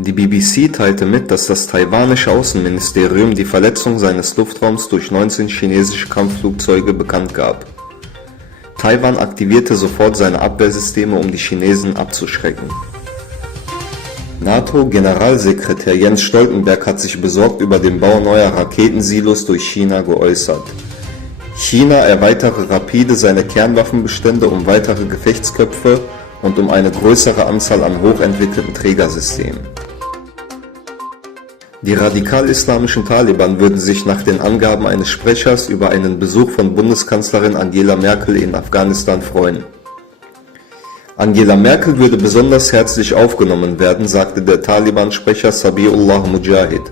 Die BBC teilte mit, dass das taiwanische Außenministerium die Verletzung seines Luftraums durch 19 chinesische Kampfflugzeuge bekannt gab. Taiwan aktivierte sofort seine Abwehrsysteme, um die Chinesen abzuschrecken. NATO-Generalsekretär Jens Stoltenberg hat sich besorgt über den Bau neuer Raketensilos durch China geäußert. China erweitere rapide seine Kernwaffenbestände um weitere Gefechtsköpfe und um eine größere Anzahl an hochentwickelten Trägersystemen. Die radikal-islamischen Taliban würden sich nach den Angaben eines Sprechers über einen Besuch von Bundeskanzlerin Angela Merkel in Afghanistan freuen. Angela Merkel würde besonders herzlich aufgenommen werden, sagte der Taliban-Sprecher Zabiullah Mujahid.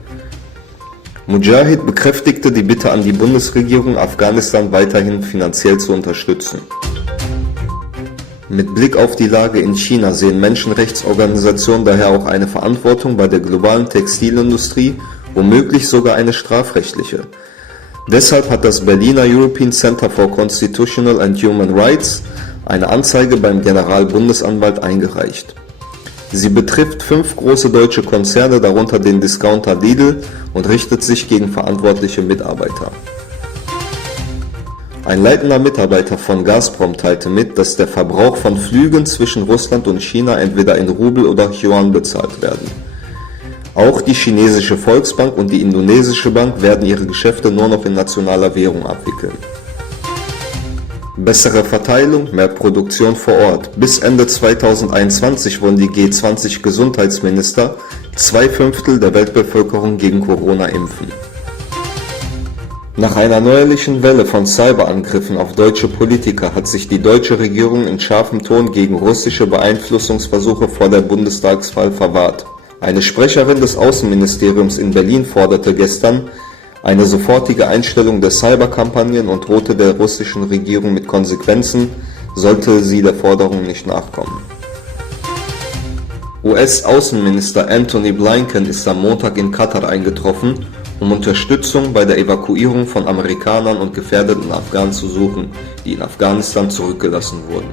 Mujahid bekräftigte die Bitte an die Bundesregierung, Afghanistan weiterhin finanziell zu unterstützen. Mit Blick auf die Lage in China sehen Menschenrechtsorganisationen daher auch eine Verantwortung bei der globalen Textilindustrie, womöglich sogar eine strafrechtliche. Deshalb hat das Berliner European Center for Constitutional and Human Rights eine Anzeige beim Generalbundesanwalt eingereicht. Sie betrifft 5 große deutsche Konzerne, darunter den Discounter Lidl, und richtet sich gegen verantwortliche Mitarbeiter. Ein leitender Mitarbeiter von Gazprom teilte mit, dass der Verbrauch von Flügen zwischen Russland und China entweder in Rubel oder Yuan bezahlt werden. Auch die chinesische Volksbank und die indonesische Bank werden ihre Geschäfte nur noch in nationaler Währung abwickeln. Bessere Verteilung, mehr Produktion vor Ort. Bis Ende 2021 wollen die G20-Gesundheitsminister 2/5 der Weltbevölkerung gegen Corona impfen. Nach einer neuerlichen Welle von Cyberangriffen auf deutsche Politiker hat sich die deutsche Regierung in scharfem Ton gegen russische Beeinflussungsversuche vor der Bundestagswahl verwahrt. Eine Sprecherin des Außenministeriums in Berlin forderte gestern eine sofortige Einstellung der Cyberkampagnen und drohte der russischen Regierung mit Konsequenzen, sollte sie der Forderung nicht nachkommen. US-Außenminister Antony Blinken ist am Montag in Katar eingetroffen, um Unterstützung bei der Evakuierung von Amerikanern und gefährdeten Afghanen zu suchen, die in Afghanistan zurückgelassen wurden.